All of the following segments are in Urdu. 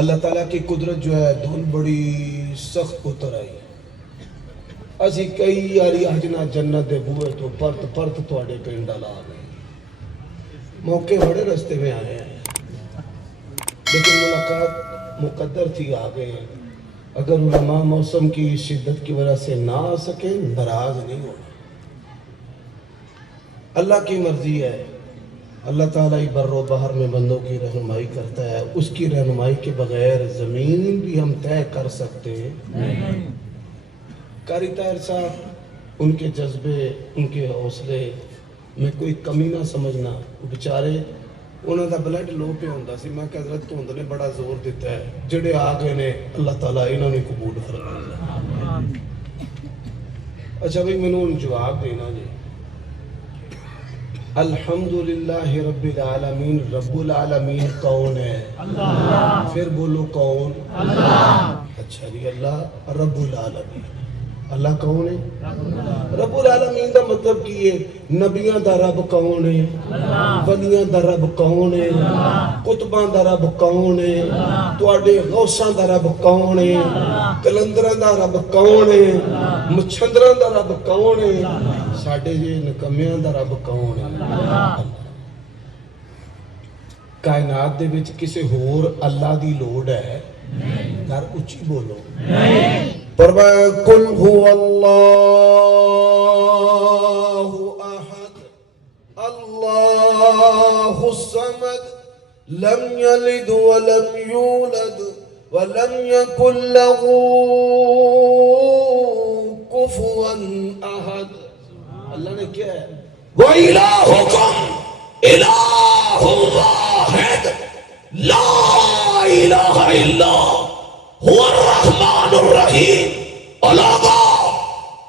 اللہ تعالیٰ کی قدرت جو ہے دھن بڑی سخت اتر آئی. اسی کئی یاری آجنا جنت دے بوئے تو پرت پرت تواڈے پنڈ لا گئے. موقع بڑے رستے میں آئے ہیں لیکن ملاقات مقدر تھی آ گئے. اگر علماء موسم کی شدت کی وجہ سے نہ آ سکے ناراض نہیں ہونا. اللہ کی مرضی ہے. اللہ تعالیٰ ہی بر و بحر میں بندوں کی رہنمائی کرتا ہے. اس کی رہنمائی کے بغیر زمین بھی ہم طے کر سکتے نہیں. قاری طاہر صاحب ان کے جذبے ان کے حوصلے میں کوئی کمی نہ سمجھنا. بیچارے انہوں دا بلڈ لو پہ ہوندا سی. میں کہ حضرت دھند نے بڑا زور دیتا ہے. جڑے آ گئے نے اللہ تعالیٰ انہوں نے قبول فرمایا. اچھا بھائی میں نے جواب دینا جی. الحمدللہ رب العالمین. رب العالمین کون ہے؟ اللہ. پھر بولو کون؟ اللہ. اچھا جی اللہ رب العالمین. اللہ کون ہے؟ رب العالمین دا مطلب کی ہے نبیاں دا رب کون ہے؟ ولیاں دا رب کون ہے؟ قطباں دا رب کون ہے؟ تواڈے غوثاں دا رب کون ہے؟ کلندراں دا رب کون ہے؟ مچھندراں دا رب کون ہے؟ ساڈے جے نکمیاں دا رب کون ہے؟ کائنات دے وچ کسے ہور اللہ دی لوڑ ہے؟ گھر اچھی بولو. فرمایا قل هو اللہ احد اللہ الصمد لم یلد ولم یولد ولم یکن له کفوا احد. اللہ نے کیا ہے؟ وَإِلَٰهُكُمْ إِلَٰهٌ وَاحِدٌ لَا إِلَٰهَ إِلَّا هُوَ الرَّحْمَٰنُ الرَّحِيمُ. علماء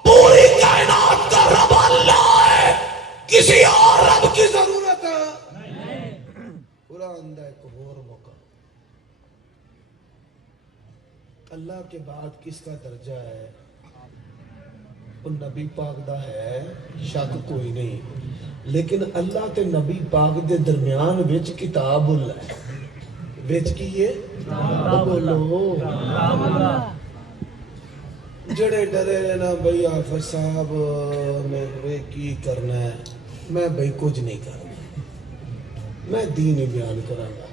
پوری کائنات کا رب اللہ ہے. کسی اور رب کی ضرورت ہے؟ قرآن دا ایک اور موقع. اللہ کے بعد کس کا درجہ ہے؟ وہ نبی پاک دا ہے، شک کوئی نہیں. لیکن اللہ تے نبی پاک دے درمیان وچ کتاب اللہ ہے. وچ کی ہے؟ بولو. جڑے ڈرے نا بھئی حافظ صاحب میں کی کرنا ہے، میں بھئی کچھ نہیں کرنا، میں دین ہی بیان کراں گا.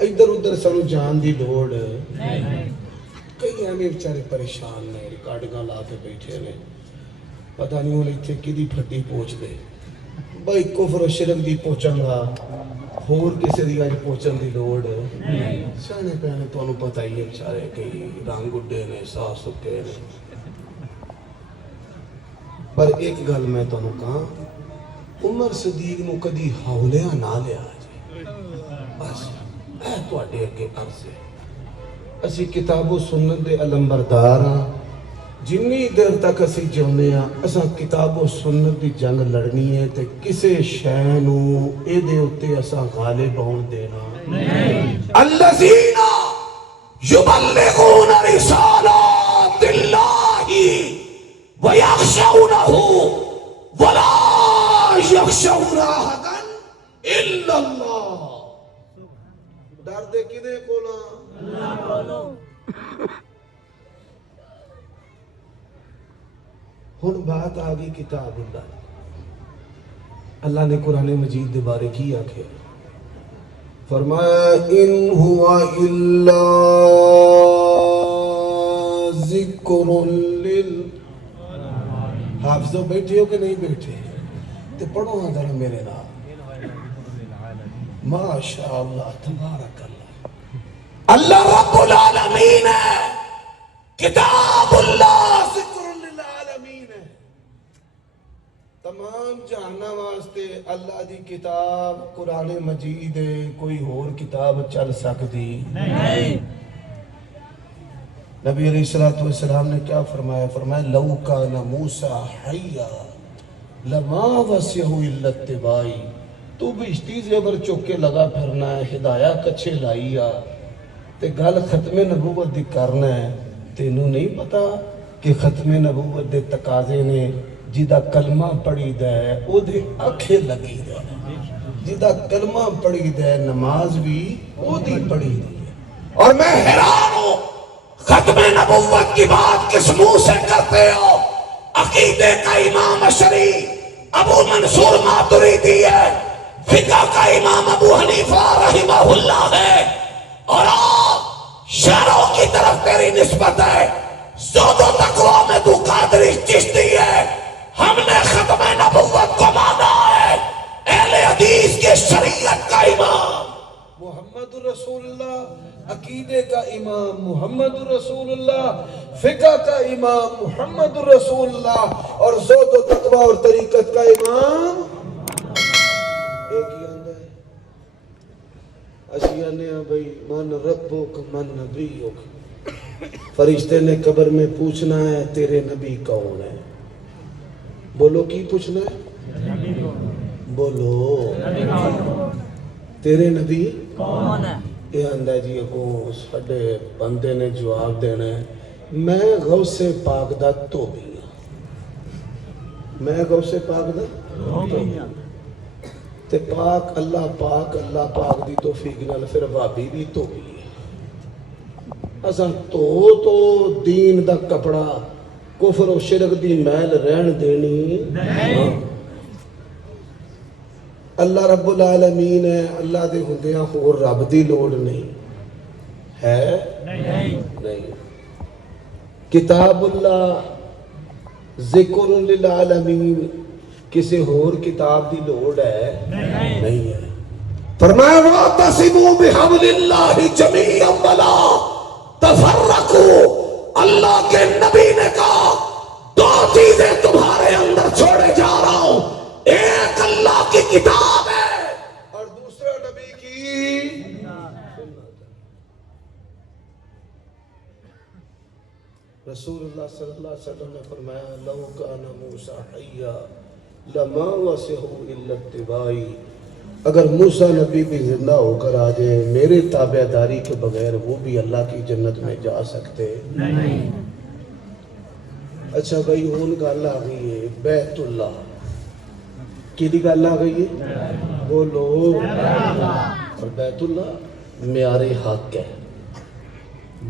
ادھر ادھر سانو جان دی لوڑ. کئی ایویں بیچارے پریشان نے ریکارڈنگاں لا کے بیٹھے نے. پتہ نہیں ہن ایتھے کدی پھٹی پوچھ دے. بھئی کفر و شرک دی پوچھاں گا، ہور کسی دی اج پوچھن دی لوڑ نہیں. سیانے پیانے تانوں پتہ ہی ہے بیچارے کئی رنگ اڈے نے صاف ستھرے نے. پر ایک گل میں تانوں کہاں، عمر صدیق نو کدی ہولیا نہ لیا جی. بس اے تواڈے اگے عرض ہے. اسی کتاب و سنت دے علمبردار ہاں. جنی دیر تک اسی جونے ہاں اساں کتاب و سنت دی جنگ لڑنی ہے تے کسے شے نو اے دے اوتے اساں غالب ہون دینا نہیں. الذین یبلغون رسالات اللہ ویخشونہ ولا یخشون احدا الا اللہ. ڈر دے کدے کولا؟ اللہ کولو. ہن بات آگئی کتاب اللہ. اللہ نے قرآن مجید دے بارے کی آکھے؟ فرمایا ان ہوا الا ذکر لل. حافظوں بیٹھے ہو کہ نہیں بیٹھے؟ تو پڑھو ہاں ذرا میرے نام. ماشاء اللہ تبارک اللہ. اللہ رب العالمین ہے. کتاب اللہ ذکر للعالمین ہے. تمام جہانہ واسطے اللہ دی کتاب قرآن مجید ہے. کوئی اور کتاب چل سکتی نہیں. نبی علیہ السلام نے کیا فرمایا؟ فرمایا لو کان موسیٰ حیا لما وسعہ الا اتباعی. تو بشتی زیبر چوکے لگا پھرنا ہے، ہدایہ کچھے لائیا تے گل ختم نبوت دی کرنا ہے. تینوں نہیں پتا کہ ختم نبوت دے تقاضے نے جیدہ کلمہ پڑھی دے او دے اکھے لگی دے. جیدہ کلمہ پڑھی دے نماز بھی او دی پڑھی دی. اور میں حیران ہوں ختم نبوت کی بات کس منہ سے کرتے ہو؟ عقیدے کا امام اشعری ابو منصور ماتریدی ہے، فقہ کا امام ابو حنیفہ رحمہ اللہ ہے، اور آپ شہروں کی طرف تیری نسبت ہے، زہد و تقوی میں تو قادری چشتی ہے۔ ہم نے ختم نبوت کو مانا ہے، اہل حدیث کے شریعت کا امام محمد رسول اللہ، عقیدے کا امام محمد رسول اللہ، فقہ کا امام محمد رسول اللہ، اور زہد و تقوی اور طریقت کا امام ایک ہی آندہ ہے۔ اشیانے بھئی من ربک من نبیک، فرشتے نے قبر میں پوچھنا ہے تیرے نبی کون ہے؟ بولو کی پوچھنا ہے؟ بولو تیرے نبی کون ہے؟ یہ آندہ جی کو ساڑھے بندے نے جواب دینا ہے، میں غوث پاک دا تو بھی ہوں، میں غوث پاک دا تو بھی ہوں، تے پاک اللہ پاک دی توفیق نال پھر وابی بھی تو بھی ہے۔ اساں تو دین دا کپڑا کفر و شرک دی میل رہن دینی نہیں۔ اللہ رب العالمین ہے، اللہ دے ہندیاں اور رب دی لوڑ نہیں ہے، نہیں۔ کتاب اللہ ذکر للعالمین کسی اور کتاب دی لوڑ ہے نہیں ہے۔ فرمایا وَاعْتَصِمُوا بِحَبْلِ اللَّهِ جَمِيعًا وَلَا تَفَرَّقُوا۔ اللہ کے نبی نے کہا دو چیزیں تمہارے اندر چھوڑے جا رہا ہوں، ایک اللہ کی کتاب ہے اور دوسرا نبی کی سنت۔ رسول اللہ صلی اللہ علیہ وسلم نے فرمایا لَوْ كَانَ مُوسَىٰ حَيًّا لَمَا وَسِعَهُ إِلَّا اتِّبَاعِي، اگر موسیٰ نبی بھی زندہ ہو کر آ جائے میرے تابع داری کے بغیر وہ بھی اللہ کی جنت میں جا سکتے نہیں۔ اچھا بھائی ہون گل آ گئی ہے بیت اللہ کی دی گل آ گئی ہے، بولو، اور بیت اللہ معیار حق ہے،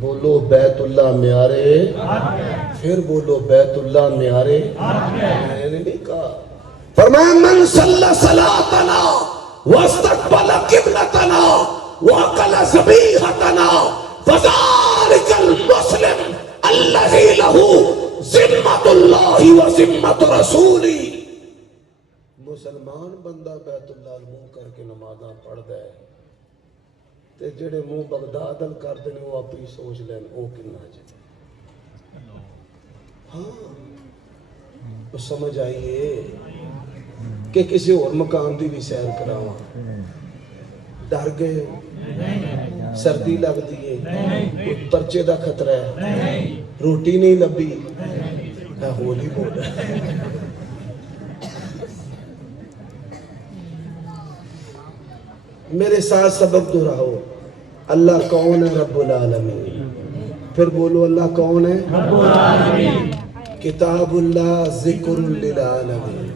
بولو بیت اللہ معیار حق ہے، پھر بولو بیت اللہ معیار حق ہے۔ میں نے نہیں کہا، فرمایا من صلی صلاتنا واستقبل قبلتنا واکل ذبیحتنا فذلک المسلم الذی لہ ذمۃ اللہ و ذمۃ رسولی۔ مسلمان بندہ بیت اللہ منہ کر کے نمازاں پڑھدا ہے تے جڑے منہ بغداد ال کردے نے وہ اپنی سوچ لین او کنا جائے۔ ہاں تو سمجھ آئیے کہ کسی اور مقام دی بھی سیر کراواں، ڈر گئے سردی لگ دیئے کوئی پرچے دا خطرہ ہے، روٹی نہیں لبی، میں ہولی بول رہا۔ میرے ساتھ سبق دہراؤ، اللہ کون ہے؟ رب العالمین۔ پھر بولو اللہ کون ہے؟ رب العالمین۔ کتاب اللہ ذکر للعالمین،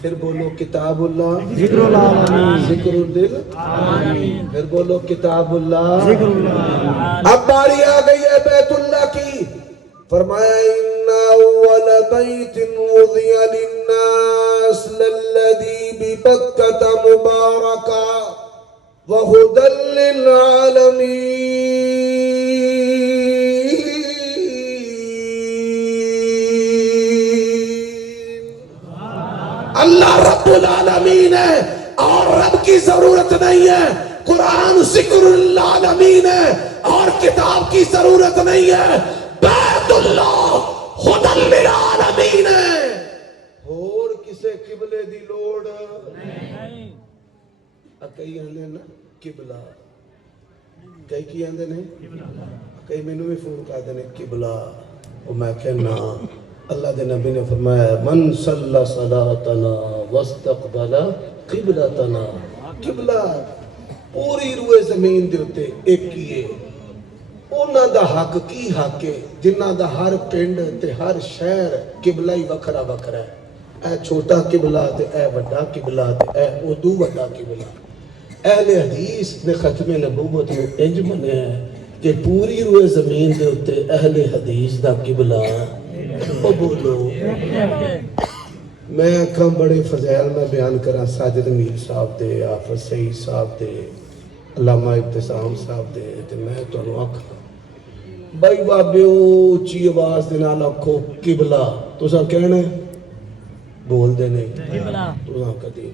پھر بولو کتاب اللہ ذکر العالمین، ذکر للعالمین، پھر بولو کتاب اللہ ذکر العالمین۔ اب باری آ گئی ہے بیت اللہ کی، فرمایا ان اول بیت وضع للناس للذی ببکۃ مبارکا وہدی للعالمین۔ اللہ رب العالمین ہے اور رب کی ضرورت نہیں ہے، قرآن ذکر العالمین ہے اور کتاب کی ضرورت نہیں ہے، بیت اللہ ہدی للعالمین ہے، اور کسے قبلے دی لوڑ نہیں۔ کئی آندے نا قبلہ، کئی کی آندے نے کئی میں بھی فون کر دے قبلہ، اور میں کہنا اللہ دے نبی نے فرمایا من صلی صلاتنا واستقبل قبلتنا، قبلہ پوری روئے زمین دے ہوتے ایک کیے، انہاں دا حق کی حق ہے جنہاں دا ہر پنڈ تے ہر شہر قبلہ ہی وکھرا وکھرا ہے، اے چھوٹا قبلہ تے اے وڈا قبلہ تے اے ادو وڈا قبلہ۔ اہل حدیث نے ختم نبوت میں انج منیا ہے کہ پوری روئے زمین دے اتے اہل حدیث دا قبلہ او بولو میں اکھاں بڑے فضائل میں بیان کرا ساجد امیر صاحب دے حافظ سعید صاحب دے علامہ ابتسام صاحب دے تے میں تانوں آکھاں بھائی بابیو اچھی آواز دے نال آکھو قبلہ تساں کہنا ہے بول دے نہیں تساں کدی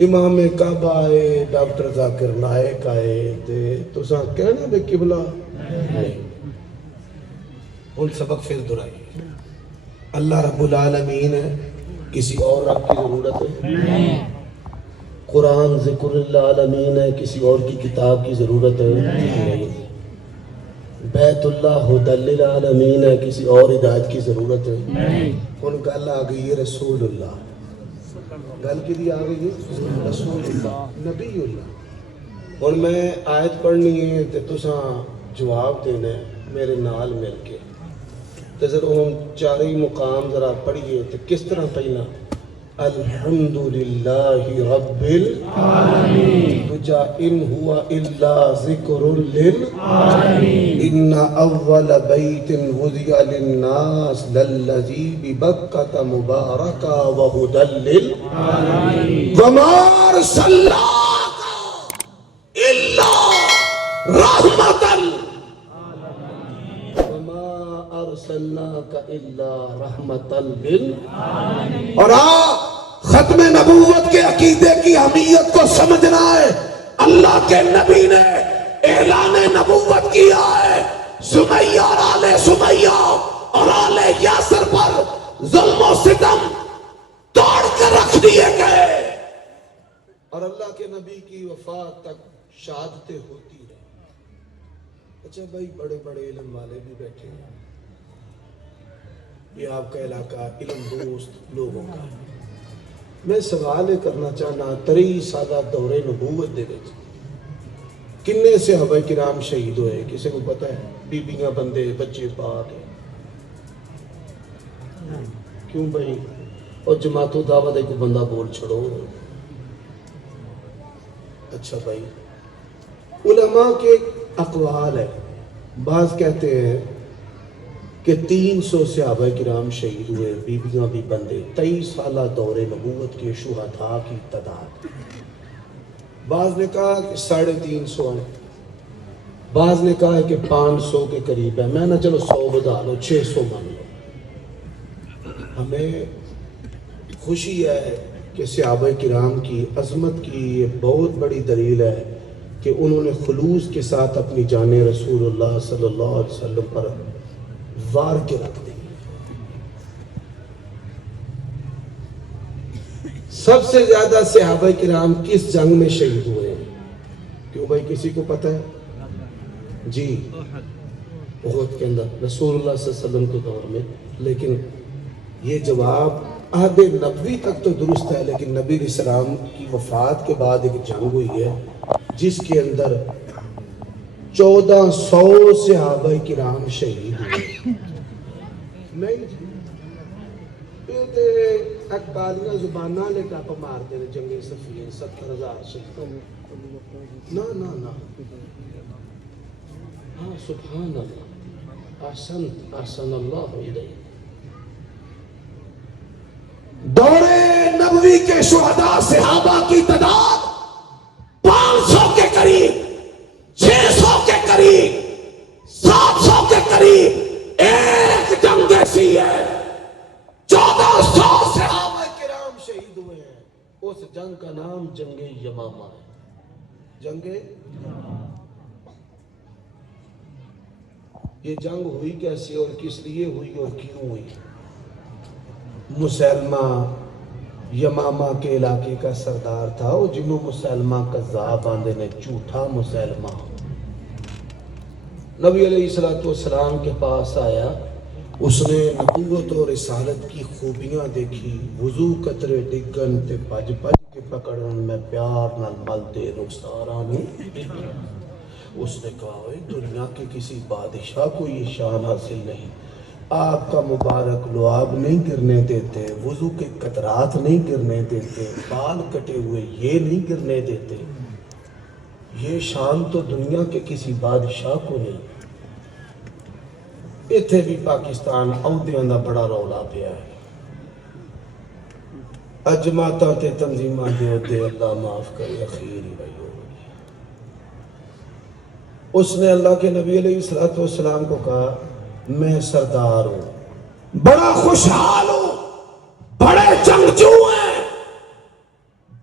امام کعبہ آئے ڈاکٹر ذاکر نائک آئے تے تساں کہنا بے قبلہ نہیں ان سبق پھر دہرائی اللہ رب العالمین ہے کسی اور رب کی ضرورت ہے قرآن ذکر العالمین ہے کسی اور کی کتاب کی ضرورت ہے نہیں بیت اللہ ہدی للعالمین ہے کسی اور ہدایت کی ضرورت ہے ان کا اللہ آ گئی ہے رسول اللہ گل کی دی آ گئی ہے رسول اللہ نبی اللہ اور میں آیت پڑھنی ہے تے تساں جواب دینا ہے میرے نال مل کے تے ذرا ہم چارے مقام ذرا پڑھیے تے کس طرح پڑھنا الحمدللہ رب العالمین تجا ان ہوا الا ذکر للعالمین ان اول بیت وضع للناس للذی ببکۃ مبارکا وہدی للعالمین وما ارسلناک الا رحمۃ ارسلناک الا رحمۃ للعالمین اور ختم نبوت کے عقیدے کی اہمیت کو سمجھنا ہے اللہ کے نبی نے اعلان نبوت کیا ہے سمیہ اور آل سمیہ اور آل یاسر پر ظلم و ستم توڑ کر رکھ دیے گئے اور اللہ کے نبی کی وفات تک شہادتیں ہوتی رہی اچھا بھائی بڑے بڑے علم والے بھی بیٹھے ہیں یہ آپ کا علاقہ علم دوست لوگوں کا میں سوال کرنا چاہنا 23 سالہ دور نبوت دے وچ کنے صحابہ کرام شہید ہوئے کسی کو پتہ ہے بیبیاں بندے بچے پاک ہیں کیوں بھائی اور جماعت و دعوت ایک بندہ بول چھڑو اچھا بھائی علماء کے اقوال ہے بعض کہتے ہیں کہ 300 صحابہ کرام شہید ہوئے بیبیاں بھی بندے 23 سالہ دور نبوت کے شہداء کی تعداد بعض نے کہا کہ 350 ہیں بعض نے کہا کہ 500 کے قریب ہے میں نہ چلو 100 بدا لو 600 مان لو ہمیں خوشی ہے کہ صحابہ کرام کی عظمت کی یہ بہت بڑی دلیل ہے کہ انہوں نے خلوص کے ساتھ اپنی جان رسول اللہ صلی اللہ علیہ وسلم پر وار کے رکھ دی سب سے زیادہ صحابہ کرام کس جنگ میں شہید ہوئے ہیں کیوں بھائی کسی کو پتہ ہے جی احد کے اندر رسول اللہ صلی اللہ علیہ وسلم کے دور میں لیکن یہ جواب عہد نبوی تک تو درست ہے لیکن نبی علیہ السلام کی وفات کے بعد ایک جنگ ہوئی ہے جس کے اندر 1400 صحابہ کرام شہید ہوئے نہیں اکبالیاں زبانہ لے کاپا مارتے ہیں جنگ صفین 70,000 شہید نا ہاں سبحان اللہ احسن اللہ علیہ دور نبوی کے شہداء صحابہ کی تعداد 500 کے قریب 600 کے قریب 700 کے قریب ایک جنگ ایسی ہے 1400 صحابہ کرام شہید ہوئے ہیں اس جنگ کا نام جنگ یمامہ ہے جنگ یہ جنگ ہوئی کیسے اور کس لیے ہوئی اور کیوں ہوئی مسلمہ یمامہ کے علاقے کا سردار تھا وہ جنہوں مسلمہ کذاب آندے نے جھوٹا مسلمہ نبی علیہ السلام کے پاس آیا اس نے نبوت اور رسالت کی خوبیاں دیکھی وضو قطرے ڈگن تے پج کے پکڑن میں پیار نال مل دے رخساراں اس نے کہا دنیا کے کسی بادشاہ کو یہ شان حاصل نہیں آپ کا مبارک لعاب نہیں گرنے دیتے وضو کے قطرات نہیں گرنے دیتے بال کٹے ہوئے یہ نہیں گرنے دیتے یہ شان تو دنیا کے کسی بادشاہ کو نہیں. اتنے بھی پاکستان عہدیاں دا بڑا رولا پیا ہے. اجماعتاں تے تنظیماں دے عہدے اللہ معاف کرے اخیر ہی بھائی ہو گئی. اس نے اللہ کے نبی علیہ السلام کو کہا میں سردار ہوں, بڑا خوشحال ہوں, بڑے جنگجو ہیں,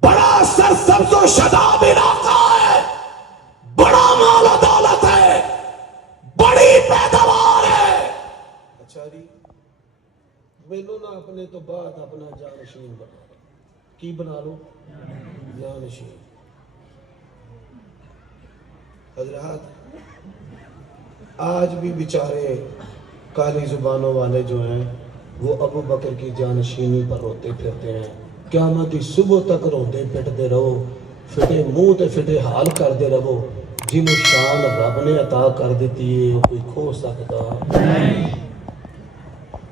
بڑا سرسبز و شاداب علاقہ ہے, بڑا مال و دولت ہے, بڑی پیداوار ہے. اچھا جی مینوں نہ اپنے تو بعد اپنا جانشین بنا لو. کی بنا لو؟ جانشین. حضرات آج بھی بیچارے کالی زبانوں والے جو ہیں وہ ابو بکر کی جانشینی پر روتے پھرتے ہیں. قیامت صبح تک روتے پھرتے رہو, فٹے منہ تے فٹے حال کردے رہو. جنہوں شان رب نے عطا کر دیتی ہے کوئی کھو سکتا نہیں.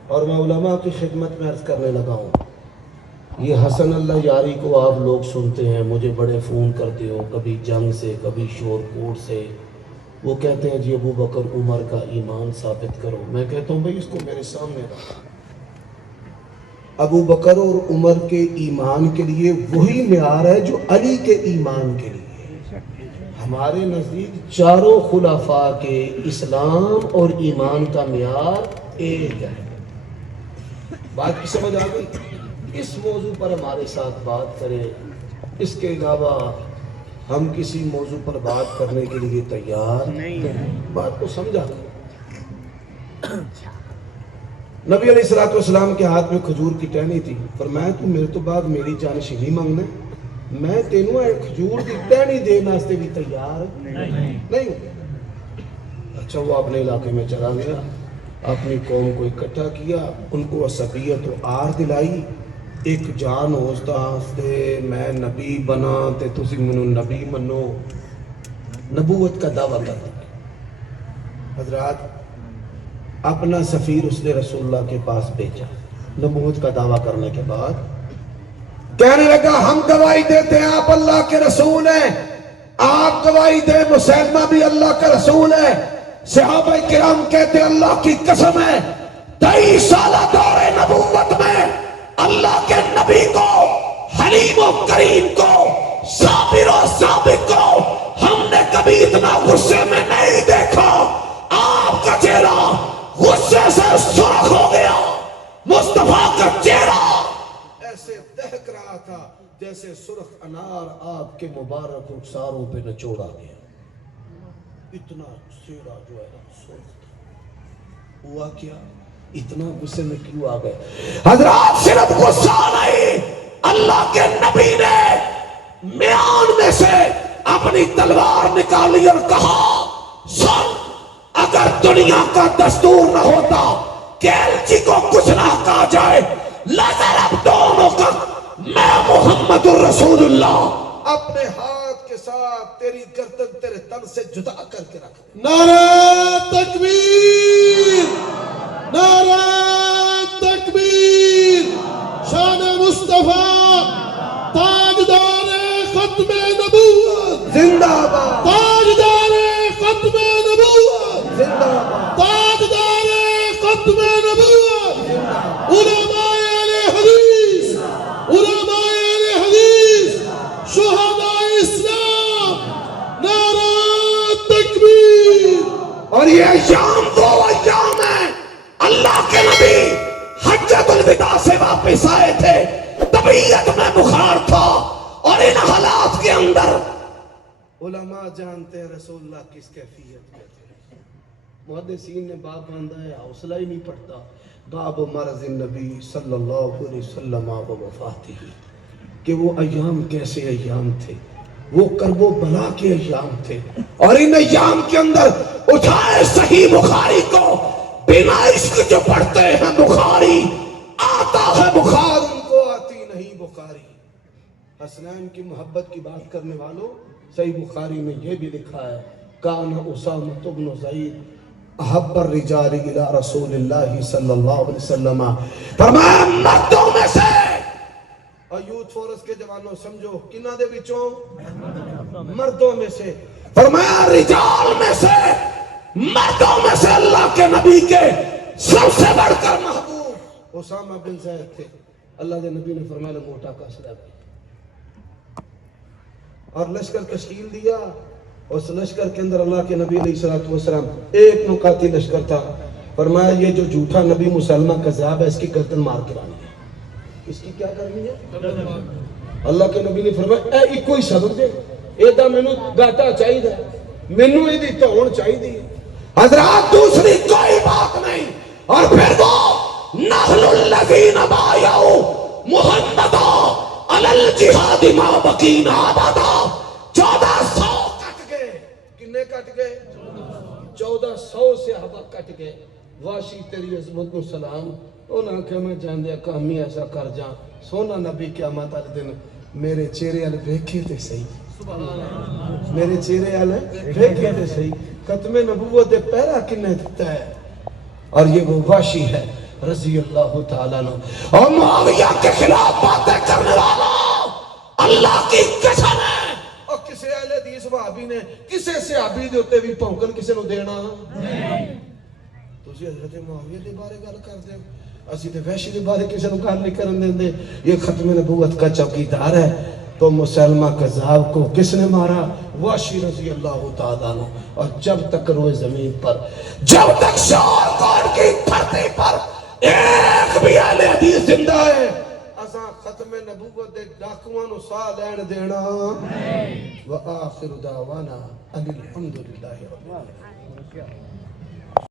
اور میں علماء کی خدمت میں عرض کرنے لگا ہوں, یہ حسن اللہ یاری کو آپ لوگ سنتے ہیں, مجھے بڑے فون کرتے ہو, کبھی جنگ سے کبھی شور کوٹ سے. وہ کہتے ہیں جی ابو بکر عمر کا ایمان ثابت کرو. میں کہتا ہوں بھئی اس کو میرے سامنے رکھا. ابو بکر اور عمر کے ایمان کے لیے وہی معیار ہے جو علی کے ایمان کے لیے. ہمارے نزدیک چاروں خلفاء کے اسلام اور ایمان کا معیار ایک ہے. بات کی سمجھ آ گئی؟ اس موضوع پر ہمارے ساتھ بات کریں, اس کے علاوہ ہم کسی موضوع پر بات کرنے کے لیے تیار نہیں. بات کو سمجھا. نبی علیہ السلام کے ہاتھ میں کھجور کی ٹہنی تھی. فرمایا تو میرے تو بعد میری جانشینی مانگنا, میں تینوں کھجور کی ٹہنی دینا اس بھی تیار نہیں ہوں. اچھا وہ اپنے علاقے میں چلا گیا, اپنی قوم کو اکٹھا کیا, ان کو عصبیت و آر دلائی. ایک جان ہوستا ہستے میں نبی بنا تے تسی منو نبی منو, نبوت کا دعویٰ کرتا ہے. حضرات اپنا سفیر اس نے رسول اللہ کے پاس بھیجا نبوت کا دعویٰ کرنے کے بعد. کہنے لگا ہم گواہی دیتے ہیں آپ اللہ کے رسول ہیں, آپ گواہی دیں مسلمہ بھی اللہ کا رسول ہے. صحابہ کرام کہتے ہیں اللہ کی قسم ہے 23 سالہ دور نبوت میں اللہ کے نبی کو, حلیم و کریم کو, صابر و ثابت کو ہم نے کبھی اتنا غصے میں نہیں دیکھا. آپ کا چہرہ غصے سے سرخ ہو گیا, مصطفیٰ کا چہرہ ایسے دہک رہا تھا جیسے سرخ انار آپ کے مبارک رخساروں پہ نچوڑا گیا. اتنا چہرہ جو ہے سرخ تھا. ہوا کیا؟ اتنا غصے میں کیوں آ گئے؟ حضرات صرف غصہ نہیں, اللہ کے نبی نے میان میں سے اپنی تلوار نکالی اور کہا سن, اگر دنیا کا دستور نہ ہوتا کہ ایلچی کو کچھ نہ کہا جائے, لذرب دونوں کا میں محمد الرسول اللہ اپنے ہاتھ کے ساتھ تیری گردن تیرے تن سے جدا کر کے رکھ. نعرہ تکبیر, نعرہ تکبیر. شان مصطفیٰ تاجدار ختم نبوت زندہ باد, تاجدار ختم نبوت زندہ باد, تاجدار ختم نبوت. علماء اہل حدیث, علماء اہل حدیث, شہداء اسلام, نعرہ تکبیر. اور یہ ایام وہ ایام ہیں اللہ کے نبی حجۃ الوداع سے واپس آئے تھے, طبیعت میں بخار تھا, اور ان حالات کے اندر علماء جانتے ہیں رسول اللہ کس کیفیت میں تھے. محدثین نے باب باندھا ہے, حوصلہ ہی نہیں پڑتا. باب مرض النبی صلی اللہ علیہ وسلم و وفاتہ, کہ وہ ایام کیسے ایام تھے, وہ کرب و بلا کے ایام تھے. اور ان ایام کے اندر اٹھائے صحیح بخاری کو, بنا عشق جو پڑھتے ہیں بخاری, آتا ہے بخار ان کو آتی نہیں بخاری. حسنین کی محبت کی بات کرنے والوں, صحیح بخاری میں یہ بھی لکھا ہے کان اسامہ بن زید احب الرجال الى رسول اللہ صلی اللہ علیہ وسلم. فرمایا مردوں میں سے, اور یوتھ فورس کے جوانوں سمجھو کنہ دے بچوں, مردوں میں سے فرمایا رجال میں سے مردوں میں سے اللہ کے نبی کے سب سے بڑھ کر محبوب اسامہ بن زید تھے. اللہ کے نبی نے فرمایا موٹا کاسرا اور لشکر تشکیل دیا. اس لشکر کے اندر اللہ کے نبی علیہ السلام ایک نکاتی لشکر تھا. فرمایا یہ جو جھوٹا نبی مسلمہ کذاب ہے اس کی گردن مار کے لانی ہے. اس کی کیا کرنی ہے؟ اللہ کے نبی نے فرمایا اے ایک کوئی سبب دے ایدہ میں نو گاٹا چاہی دا میں نو ایدی توڑ چاہی دی. حضرات دوسری کوئی بات نہیں. اور پھر وہ نحل الذین بایعوا محمدا علی الجہاد ما بقینا ابدا 1400 کٹ گئے. کنے کٹ گئے؟ 1400 صحابہ کٹ گئے. واشی تیری عظمت نو سلام. انہاں کہ میں جان دیا کامی ایسا کر جاں سونا نبی قیامت والے دن میرے چہرے والے دیکھے تے صحیح میرے چہرے والے دیکھے تے صحیح. ختم نبوت پہلا کنے دیتا ہے اور یہ وہ واشی ہے رضی اللہ تعالیٰ عنہ. اور معاویہ کے خلاف باتیں کرنے والا اللہ کی قسم ہے. اور کسے اہل حدیث وہابی نے کسے صحابی دے اوتے بھی پونکن کسے نو دینا نہیں. تسی حضرت معاویہ دے بارے گل کردے ہو اسی تے وحشی دے بارے کسے نو گل نہیں کرن دیندے. یہ ختم نبوت کا چوکیدار ہے. تو مسلمہ کذاب کو کس نے مارا؟ واشی رضی اللہ تعالیٰ عنہ. اور جب تک روئے زمین پر جب تک شاہ کار کی دھرتی پر ایک بھی اہل حدیث زندہ ہے اساں ختم نبوت دے ڈاکواں نو سا لین دینا. وآخر دعوانا ان الحمدللہ رب العالمین.